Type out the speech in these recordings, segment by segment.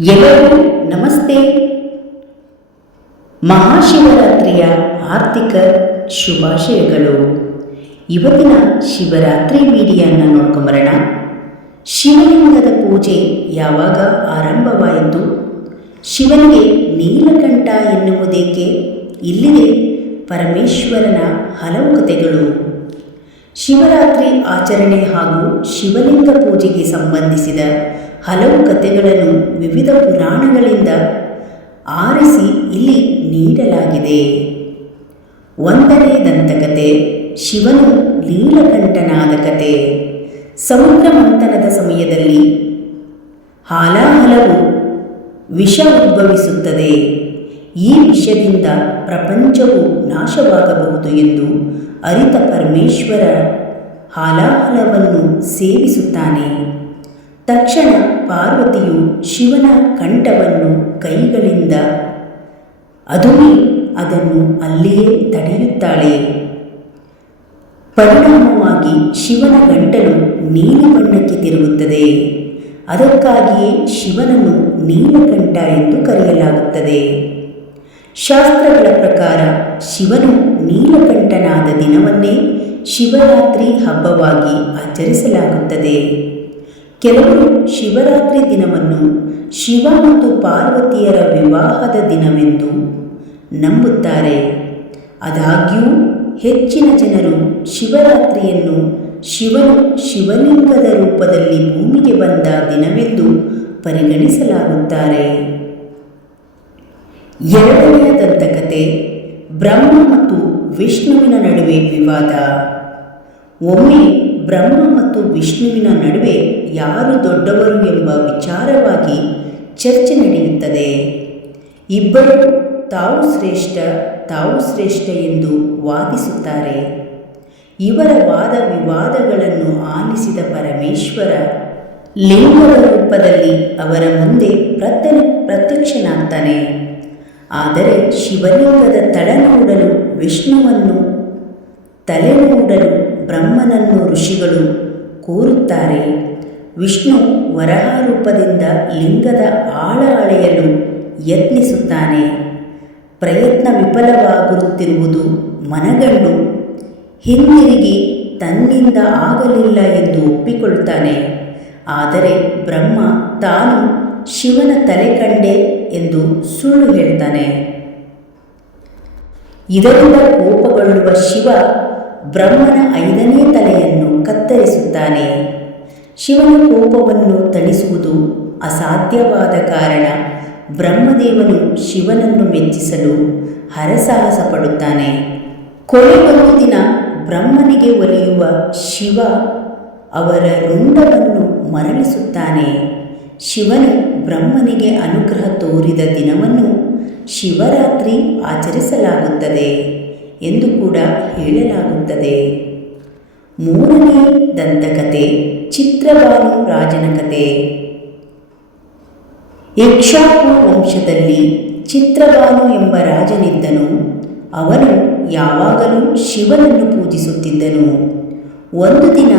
ಎಲ್ಲರಿಗೂ ನಮಸ್ತೆ. ಮಹಾಶಿವರಾತ್ರಿಯ ಆರ್ಥಿಕ ಶುಭಾಶಯಗಳು. ಇವತ್ತಿನ ಶಿವರಾತ್ರಿ ವಿಡಿಯೋನ ನೋಡ್ಕೊಂಬರೋಣ. ಶಿವಲಿಂಗದ ಪೂಜೆ ಯಾವಾಗ ಆರಂಭವಾಯಿತು? ಶಿವನಿಗೆ ನೀಲಕಂಠ ಎನ್ನುವುದೇಕೆ? ಇಲ್ಲಿದೆ ಪರಮೇಶ್ವರನ ಹಲವು ಕಥೆಗಳು. ಶಿವರಾತ್ರಿ ಆಚರಣೆ ಹಾಗೂ ಶಿವಲಿಂಗ ಪೂಜೆಗೆ ಸಂಬಂಧಿಸಿದ ಹಲವು ಕಥೆಗಳನ್ನು ವಿವಿಧ ಪುರಾಣಗಳಿಂದ ಆರಿಸಿ ಇಲ್ಲಿ ನೀಡಲಾಗಿದೆ. ಒಂದನೇ ದಂತಕತೆ ಶಿವನು ನೀಲಕಂಠನಾದ ಕತೆ ಸಮುದ್ರ ಮಂಥನದ ಸಮಯದಲ್ಲಿ ಹಾಲಾಹಲವು ವಿಷ ಉದ್ಭವಿಸುತ್ತದೆ. ಈ ವಿಷದಿಂದ ಪ್ರಪಂಚವು ನಾಶವಾಗಬಹುದು ಎಂದು ಅರಿತ ಪರಮೇಶ್ವರ ಹಾಲಾಹಲವನ್ನು ಸೇವಿಸುತ್ತಾನೆ. ತಕ್ಷಣ ಪಾರ್ವತಿಯು ಶಿವನ ಕಂಠವನ್ನು ಕೈಗಳಿಂದ ಅದುಮಿ ಅದನ್ನು ಅಲ್ಲಿಯೇ ತಡೆಯುತ್ತಾಳೆ. ಪರಿಣಾಮವಾಗಿ ಶಿವನ ಗಂಟಲು ನೀಲಿ ಬಣ್ಣಕ್ಕೆ ತಿರುಗುತ್ತದೆ. ಅದಕ್ಕಾಗಿಯೇ ಶಿವನನ್ನು ನೀಲಕಂಠ ಎಂದು ಕರೆಯಲಾಗುತ್ತದೆ. ಶಾಸ್ತ್ರಗಳ ಪ್ರಕಾರ ಶಿವನು ನೀಲಕಂಠನಾದ ದಿನವನ್ನೇ ಶಿವರಾತ್ರಿ ಹಬ್ಬವಾಗಿ ಆಚರಿಸಲಾಗುತ್ತದೆ. ಕೆಲವರು ಶಿವರಾತ್ರಿ ದಿನವನ್ನು ಶಿವ ಮತ್ತು ಪಾರ್ವತಿಯರ ವಿವಾಹದ ದಿನವೆಂದು ನಂಬುತ್ತಾರೆ. ಆದಾಗ್ಯೂ, ಹೆಚ್ಚಿನ ಜನರು ಶಿವರಾತ್ರಿಯನ್ನು ಶಿವನು ಶಿವಲಿಂಗದ ರೂಪದಲ್ಲಿ ಭೂಮಿಗೆ ಬಂದ ದಿನವೆಂದು ಪರಿಗಣಿಸಲಾಗುತ್ತಾರೆ. ಎರಡನೆಯ ದಂತಕತೆ ಬ್ರಹ್ಮ ಮತ್ತು ವಿಷ್ಣುವಿನ ನಡುವೆ ವಿವಾದ. ಒಮ್ಮೆ ಬ್ರಹ್ಮ ಮತ್ತು ವಿಷ್ಣುವಿನ ನಡುವೆ ಯಾರು ದೊಡ್ಡವರು ಎಂಬ ವಿಚಾರವಾಗಿ ಚರ್ಚೆ ನಡೆಯುತ್ತದೆ. ಇಬ್ಬರು ತಾವು ಶ್ರೇಷ್ಠ ತಾವು ಶ್ರೇಷ್ಠ ಎಂದು ವಾದಿಸುತ್ತಾರೆ. ಇವರ ವಾದ ವಿವಾದಗಳನ್ನು ಆಲಿಸಿದ ಪರಮೇಶ್ವರ ಲಿಂಗದ ರೂಪದಲ್ಲಿ ಅವರ ಮುಂದೆ ಪ್ರತ್ಯ ಪ್ರತ್ಯಕ್ಷನಾಗ್ತಾನೆ. ಆದರೆ ಶಿವಲಿಂಗದ ತಳ ನೋಡಲು ವಿಷ್ಣುವನ್ನು ತಲೆ ನೋಡಲು ಋಷಿಗಳು ಕೋರುತ್ತಾರೆ. ವಿಷ್ಣು ವರಹ ರೂಪದಿಂದ ಲಿಂಗದ ಆಳ ಅಳೆಯಲು ಯತ್ನಿಸುತ್ತಾನೆ. ಪ್ರಯತ್ನ ವಿಫಲವಾಗುತ್ತಿರುವುದು ಮನಗಂಡು. ಹಿಂದಿರುಗಿ ತನ್ನಿಂದ ಆಗಲಿಲ್ಲ ಎಂದು ಒಪ್ಪಿಕೊಳ್ತಾನೆ. ಆದರೆ ಬ್ರಹ್ಮ ತಾನು ಶಿವನ ತಲೆ ಕಂಡೆ ಎಂದು ಸುಳ್ಳು ಹೇಳ್ತಾನೆ. ಇದರಿಂದ ಕೋಪಗೊಳ್ಳುವ ಶಿವ ಬ್ರಹ್ಮನ ಐದನೇ ತಲೆಯನ್ನು ಕತ್ತರಿಸುತ್ತಾನೆ. ಶಿವನ ಕೋಪವನ್ನು ತಣಿಸುವುದು ಅಸಾಧ್ಯವಾದ ಕಾರಣ ಬ್ರಹ್ಮದೇವನು ಶಿವನನ್ನು ಮೆಚ್ಚಿಸಲು ಹರಸಾಹಸ ಪಡುತ್ತಾನೆ. ಕೊನೆಗೊಂದು ದಿನ ಬ್ರಹ್ಮನಿಗೆ ಒಲಿಯುವ ಶಿವ ಅವರ ರುಂಡವನ್ನು ಮರಣಿಸುತ್ತಾನೆ ಶಿವನು ಬ್ರಹ್ಮನಿಗೆ ಅನುಗ್ರಹ ತೋರಿದ ದಿನವನ್ನು ಶಿವರಾತ್ರಿ ಆಚರಿಸಲಾಗುತ್ತದೆ. ಎಂದು ಕೂಡ ಹೇಳಲಾಗುತ್ತದೆ. ಮೂರನೇ ದಂತಕತೆ ಚಿತ್ರಬಾನು ರಾಜನ ಕತೆ ಯಕ್ಷಾಪು ವಂಶದಲ್ಲಿ ಚಿತ್ರಬಾನು ಎಂಬ ರಾಜನಿದ್ದನು. ಅವನು ಯಾವಾಗಲೂ ಶಿವನನ್ನು ಪೂಜಿಸುತ್ತಿದ್ದನು. ಒಂದು ದಿನ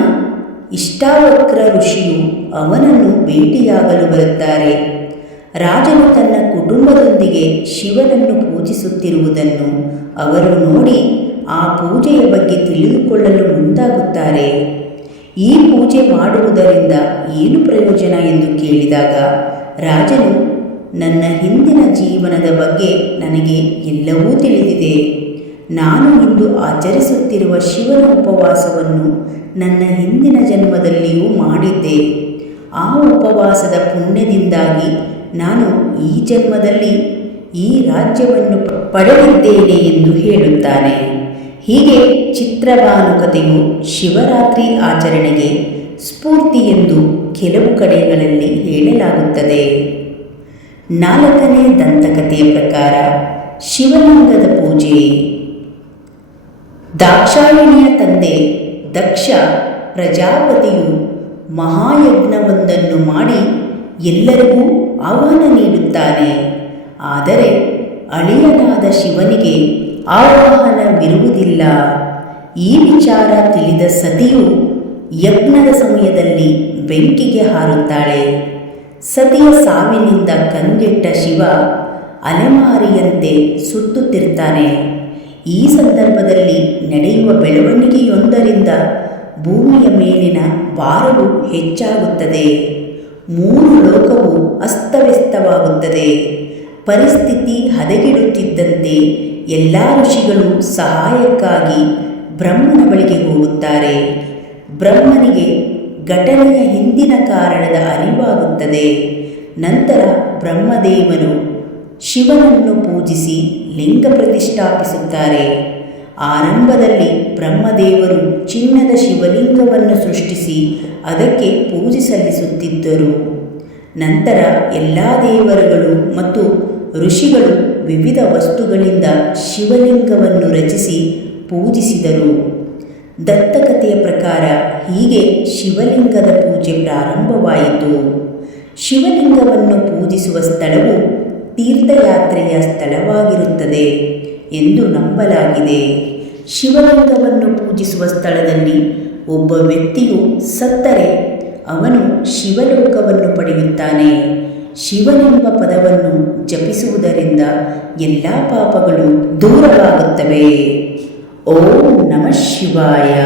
ಇಷ್ಟಾವಕ್ರ ಋಷಿಯು ಅವನನ್ನು ಭೇಟಿಯಾಗಲು ಬರುತ್ತಾರೆ. ರಾಜನು ತನ್ನ ಕುಟುಂಬದೊಂದಿಗೆ ಶಿವನನ್ನು ಪೂಜಿಸುತ್ತಿರುವುದನ್ನು ಅವರು ನೋಡಿ ಆ ಪೂಜೆಯ ಬಗ್ಗೆ ತಿಳಿದುಕೊಳ್ಳಲು ಮುಂದಾಗುತ್ತಾರೆ. ಈ ಪೂಜೆ ಮಾಡುವುದರಿಂದ ಏನು ಪ್ರಯೋಜನ ಎಂದು ಕೇಳಿದಾಗ, ರಾಜನು, ನನ್ನ ಹಿಂದಿನ ಜೀವನದ ಬಗ್ಗೆ ನನಗೆ ಎಲ್ಲವೂ ತಿಳಿದಿದೆ. ನಾನು ಇಂದು ಆಚರಿಸುತ್ತಿರುವ ಶಿವನ ಉಪವಾಸವನ್ನು ನನ್ನ ಹಿಂದಿನ ಜನ್ಮದಲ್ಲಿಯೂ ಮಾಡಿದ್ದೆ. ಆ ಉಪವಾಸದ ಪುಣ್ಯದಿಂದಾಗಿ ನಾನು ಈ ಜನ್ಮದಲ್ಲಿ ಈ ರಾಜ್ಯವನ್ನು ಪಡೆದಿದ್ದೇನೆ ಎಂದು ಹೇಳುತ್ತಾನೆ. ಹೀಗೆ ಚಿತ್ರಭಾನುಕತೆಯು ಶಿವರಾತ್ರಿ ಆಚರಣೆಗೆ ಸ್ಫೂರ್ತಿ ಎಂದು ಕೆಲವು ಕಡೆಗಳಲ್ಲಿ ಹೇಳಲಾಗುತ್ತದೆ. ನಾಲ್ಕನೇ ದಂತಕಥೆಯ ಪ್ರಕಾರ ಶಿವಲಿಂಗದ ಪೂಜೆ. ದಾಕ್ಷಾಯಣಿಯ ತಂದೆ ದಕ್ಷ ಪ್ರಜಾಪತಿಯು ಮಹಾಯಜ್ಞವೊಂದನ್ನು ಮಾಡಿ ಎಲ್ಲರಿಗೂ ಆಹ್ವಾನ ನೀಡುತ್ತಾನೆ. ಆದರೆ ಅಳಿಯನಾದ ಶಿವನಿಗೆ ಆಹ್ವಾನವಿರುವುದಿಲ್ಲ. ಈ ವಿಚಾರ ತಿಳಿದ ಸತಿಯು ಯಜ್ಞದ ಸಮಯದಲ್ಲಿ ಬೆಂಕಿಗೆ ಹಾರುತ್ತಾಳೆ. ಸತಿಯ ಸಾವಿನಿಂದ ಕಂಗೆಟ್ಟ ಶಿವ ಅಲೆಮಾರಿಯಂತೆ ಸುತ್ತುತ್ತಿರ್ತಾನೆ. ಈ ಸಂದರ್ಭದಲ್ಲಿ ನಡೆಯುವ ಬೆಳವಣಿಗೆಯೊಂದರಿಂದ ಭೂಮಿಯ ಮೇಲಿನ ಭಾರವು ಹೆಚ್ಚಾಗುತ್ತದೆ. ಮೂರು ಲೋಕವು ಅಸ್ತವ್ಯಸ್ತವಾಗುತ್ತದೆ. ಪರಿಸ್ಥಿತಿ ಹದಗೆಡುತ್ತಿದ್ದಂತೆ ಎಲ್ಲ ಋಷಿಗಳು ಸಹಾಯಕ್ಕಾಗಿ ಬ್ರಹ್ಮನ ಬಳಿಗೆ ಹೋಗುತ್ತಾರೆ. ಬ್ರಹ್ಮನಿಗೆ ಘಟನೆಯ ಹಿಂದಿನ ಕಾರಣದ ಅರಿವಾಗುತ್ತದೆ. ನಂತರ ಬ್ರಹ್ಮದೇವನು ಶಿವನನ್ನು ಪೂಜಿಸಿ ಲಿಂಗ ಪ್ರತಿಷ್ಠಾಪಿಸುತ್ತಾರೆ. ಆರಂಭದಲ್ಲಿ ಬ್ರಹ್ಮದೇವರು ಚಿನ್ನದ ಶಿವಲಿಂಗವನ್ನು ಸೃಷ್ಟಿಸಿ ಅದಕ್ಕೆ ಪೂಜೆ ಸಲ್ಲಿಸುತ್ತಿದ್ದರು. ನಂತರ ಎಲ್ಲ ದೇವರುಗಳು ಮತ್ತು ಋಷಿಗಳು ವಿವಿಧ ವಸ್ತುಗಳಿಂದ ಶಿವಲಿಂಗವನ್ನು ರಚಿಸಿ ಪೂಜಿಸಿದರು. ದತ್ತಕಥೆಯ ಪ್ರಕಾರ ಹೀಗೆ ಶಿವಲಿಂಗದ ಪೂಜೆ ಪ್ರಾರಂಭವಾಯಿತು. ಶಿವಲಿಂಗವನ್ನು ಪೂಜಿಸುವ ಸ್ಥಳವು ತೀರ್ಥಯಾತ್ರೆಯ ಸ್ಥಳವಾಗಿರುತ್ತದೆ. ಎಂದು ನಂಬಲಾಗಿದೆ. ಶಿವಲಿಂಗವನ್ನು ಪೂಜಿಸುವ ಸ್ಥಳದಲ್ಲಿ ಒಬ್ಬ ವ್ಯಕ್ತಿಯು ಸತ್ತರೆ, ಅವನು ಶಿವಲೋಕವನ್ನು ಪಡೆಯುತ್ತಾನೆ. ಶಿವನೆಂಬ ಪದವನ್ನು ಜಪಿಸುವುದರಿಂದ ಎಲ್ಲ ಪಾಪಗಳು ದೂರವಾಗುತ್ತವೆ. ಓಂ ನಮಃ ಶಿವಾಯ.